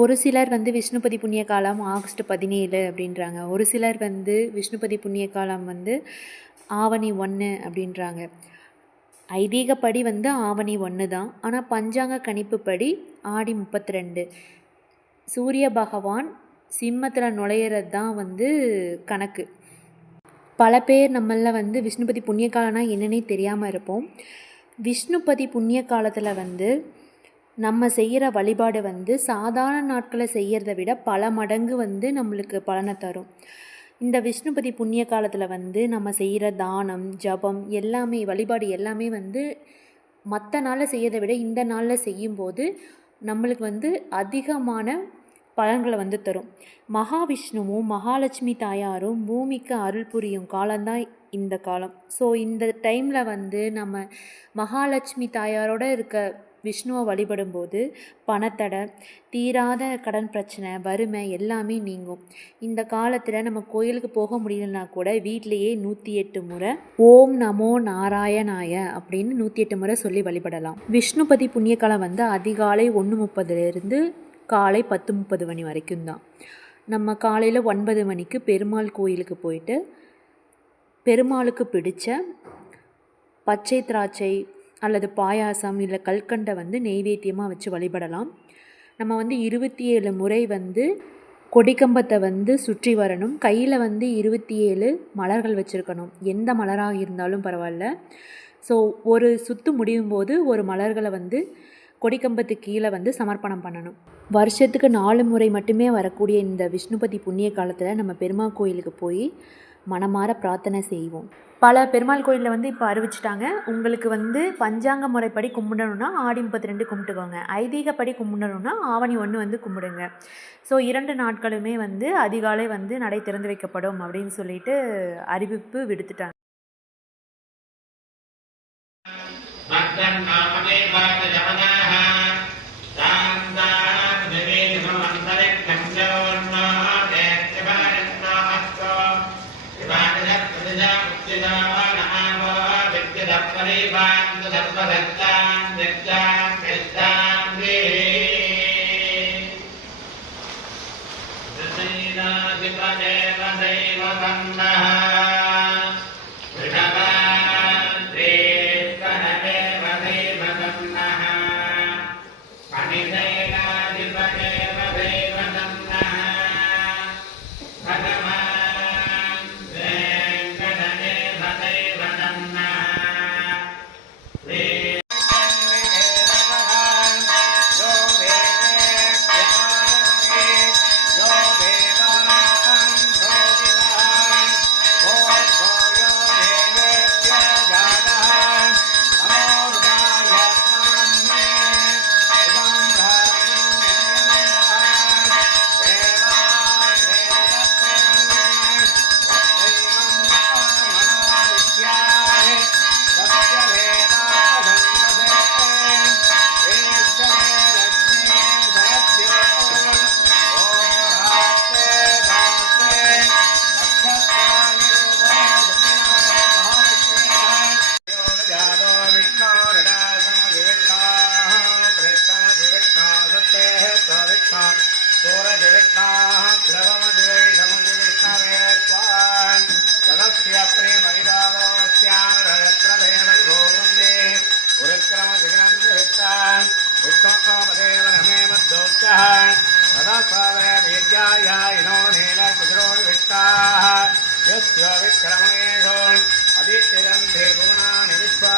ஒரு சிலர் வந்து விஷ்ணுபதி புண்ணிய காலம் ஆகஸ்ட் 17 அப்படின்றாங்க. ஒரு சிலர் வந்து விஷ்ணுபதி புண்ணிய காலம் வந்து ஆவணி 1 அப்படின்றாங்க. ஐதீகப்படி வந்து ஆவணி 1 தான். ஆனால் பஞ்சாங்க கணிப்புப்படி ஆடி 32. சூரிய பகவான் சிம்மத்தில் நுழையிறது தான் வந்து கணக்கு. பல பேர் நம்மளில் வந்து விஷ்ணுபதி புண்ணிய காலம்னா என்னன்னே தெரியாமல் இருப்போம். விஷ்ணுபதி புண்ணிய காலத்தில் வந்து நம்ம செய்கிற வழிபாடு வந்து சாதாரண நாட்களில் செய்கிறத விட பல மடங்கு வந்து நம்மளுக்கு பலனை தரும். இந்த விஷ்ணுபதி புண்ணிய காலத்தில் வந்து நம்ம செய்கிற தானம், ஜபம் எல்லாமே, வழிபாடு எல்லாமே வந்து மற்ற நாளில் செய்கிறத விட இந்த நாளில் செய்யும்போது நம்மளுக்கு வந்து அதிகமான பலன்களை வந்து தரும். மகாவிஷ்ணுவும் மகாலட்சுமி தாயாரும் பூமிக்கு அருள் புரியும் காலம்தான் இந்த காலம். ஸோ இந்த டைமில் வந்து நம்ம மகாலட்சுமி தாயாரோட இருக்க விஷ்ணுவை வழிபடும்போது பணத்தடை, தீராத கடன் பிரச்சனை, வறுமை எல்லாமே நீங்கும். இந்த காலத்தில் நம்ம கோயிலுக்கு போக முடியலன்னா கூட வீட்டிலையே 108 முறை ஓம் நமோ நாராயணாய அப்படின்னு 108 முறை சொல்லி வழிபடலாம். விஷ்ணுபதி புண்ணிய காலம் வந்து அதிகாலை 1:30லேருந்து காலை 10:30 மணி வரைக்கும் தான். நம்ம காலையில் 9 மணிக்கு பெருமாள் கோயிலுக்கு போயிட்டு பெருமாளுக்கு பிடிச்ச பச்சை திராட்சை அல்லது பாயாசம் இல்லை கல்கண்டை வந்து நெய்வேத்தியமாக வச்சு வழிபடலாம். நம்ம வந்து 27 முறை வந்து கொடிக்கம்பத்தை வந்து சுற்றி வரணும். கையில் வந்து 27 மலர்கள் வச்சுருக்கணும். எந்த மலராக இருந்தாலும் பரவாயில்ல. ஸோ ஒரு சுற்று முடியும் போது ஒரு மலர்களை வந்து கொடிக்கம்பத்துக்கு கீழே வந்து சமர்ப்பணம் பண்ணணும். வருஷத்துக்கு 4 முறை மட்டுமே வரக்கூடிய இந்த விஷ்ணுபதி புண்ணிய காலத்தில் நம்ம பெருமாள் கோயிலுக்கு போய் மனமார பிரார்த்தனை செய்வோம். பல பெருமாள் கோயிலில் வந்து இப்போ அறிவிச்சிட்டாங்க, உங்களுக்கு வந்து பஞ்சாங்க முறைப்படி கும்பிடணுன்னா ஆடி 32 கும்பிட்டுக்கோங்க, ஐதீகப்படி கும்பிடணுன்னா ஆவணி 1 வந்து கும்பிடுங்க. ஸோ 2 நாட்களுமே வந்து அதிகாலை வந்து நடை திறந்து வைக்கப்படும் அப்படின்னு சொல்லிட்டு அறிவிப்பு விடுத்துட்டாங்க. यस्य विक्रमेषु अदित्ययन्ते भुवनानि विश्वा